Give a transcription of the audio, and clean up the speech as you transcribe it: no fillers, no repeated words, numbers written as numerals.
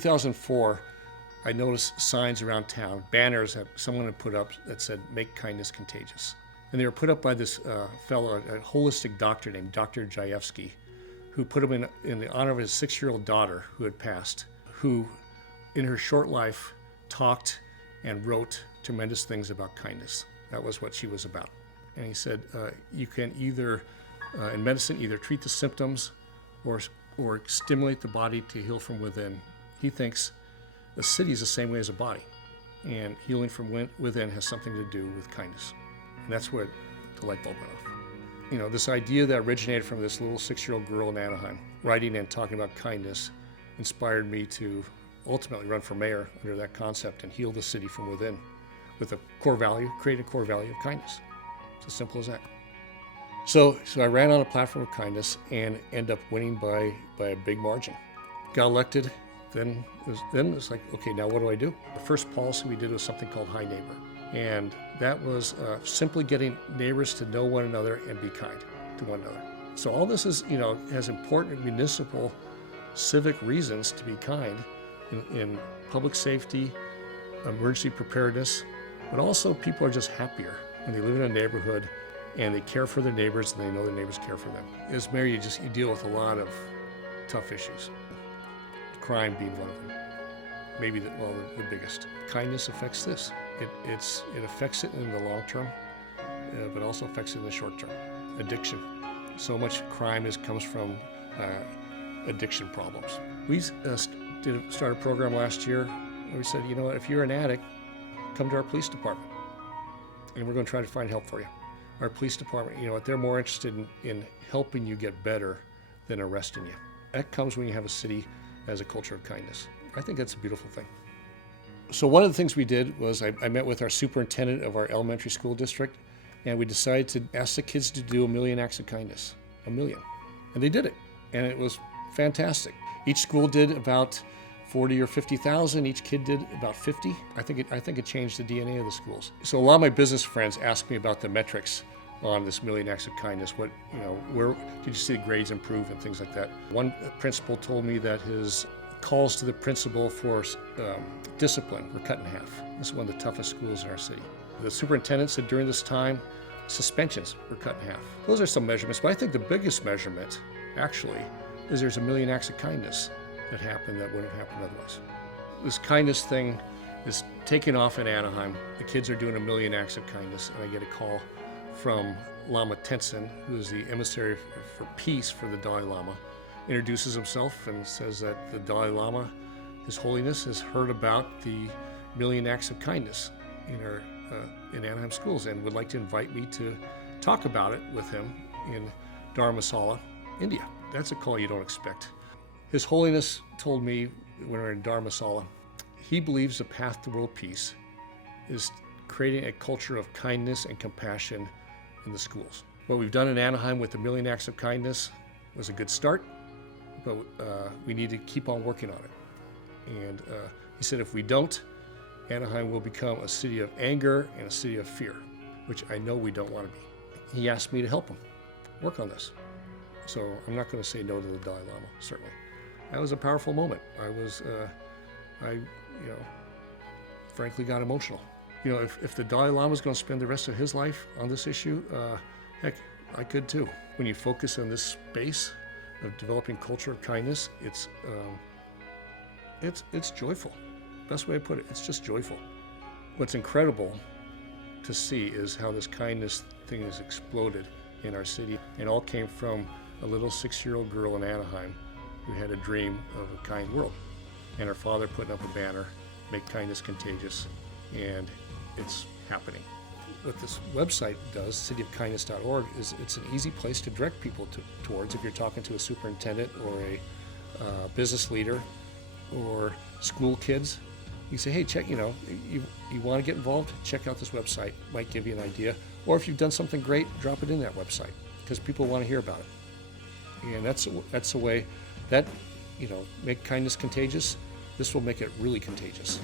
2004, I noticed signs around town, banners that someone had put up that said, "Make kindness contagious." And they were put up by this fellow, a holistic doctor named Dr. Jayevsky, who put them in the honor of his 6-year-old daughter who had passed, who in her short life talked and wrote tremendous things about kindness. That was what she was about. And he said, you can either, in medicine, either treat the symptoms or stimulate the body to heal from within. He thinks the city is the same way as a body, and healing from within has something to do with kindness. And that's where the light bulb went off. You know, this idea that originated from this little 6-year-old girl in Anaheim, writing and talking about kindness, inspired me to ultimately run for mayor under that concept and heal the city from within with a core value, create a core value of kindness. It's as simple as that. So I ran on a platform of kindness and ended up winning by a big margin. Got elected, then it was like, okay, now what do I do? The first policy we did was something called Hi Neighbor. And that was simply getting neighbors to know one another and be kind to one another. So all this is, you know, has important municipal civic reasons to be kind in public safety, emergency preparedness, but also people are just happier when they live in a neighborhood and they care for their neighbors and they know their neighbors care for them. As mayor, you deal with a lot of tough issues, crime being one of them, maybe the biggest. Kindness affects this. It affects it in the long term, but also affects it in the short term. Addiction. So much crime comes from addiction problems. We started a program last year where we said, you know what, if you're an addict, come to our police department, and we're going to try to find help for you. Our police department, you know what, they're more interested in helping you get better than arresting you. That comes when you have a city that has a culture of kindness. I think that's a beautiful thing. So one of the things we did was I met with our superintendent of our elementary school district, and we decided to ask the kids to do 1 million acts of kindness, 1 million. And they did it, and it was fantastic. Each school did about 40 or 50,000. Each kid did about 50. I think it changed the DNA of the schools. So a lot of my business friends asked me about the metrics on this 1 million acts of kindness. What, you know, where did you see the grades improve and things like that? One principal told me that his calls to the principal for discipline were cut in half. This is one of the toughest schools in our city. The superintendent said during this time, suspensions were cut in half. Those are some measurements, but I think the biggest measurement, actually, is there's 1 million acts of kindness that happened that wouldn't have happened otherwise. This kindness thing is taking off in Anaheim. The kids are doing 1 million acts of kindness, and I get a call from Lama Tenzin, who is the emissary for peace for the Dalai Lama, introduces himself and says that the Dalai Lama, His Holiness, has heard about the 1 million acts of kindness in Anaheim schools and would like to invite me to talk about it with him in Dharamsala, India. That's a call you don't expect. His Holiness told me when we were in Dharamsala, he believes the path to world peace is creating a culture of kindness and compassion in the schools. What we've done in Anaheim with the 1 million acts of kindness was a good start, but we need to keep on working on it. And he said if we don't, Anaheim will become a city of anger and a city of fear, which I know we don't want to be. He asked me to help him work on this. So I'm not going to say no to the Dalai Lama, certainly. That was a powerful moment. I frankly got emotional. You know, if the Dalai Lama is going to spend the rest of his life on this issue, heck, I could too. When you focus on this space of developing culture of kindness, it's joyful. Best way to put it, it's just joyful. What's incredible to see is how this kindness thing has exploded in our city. It all came from a little 6-year-old girl in Anaheim who had a dream of a kind world. And her father putting up a banner, "Make kindness contagious," and it's happening. What this website does, cityofkindness.org, is it's an easy place to direct people towards if you're talking to a superintendent or a business leader or school kids. You say, hey, check, you want to get involved? Check out this website. Might give you an idea. Or if you've done something great, drop it in that website because people want to hear about it. And that's a way that, make kindness contagious. This will make it really contagious.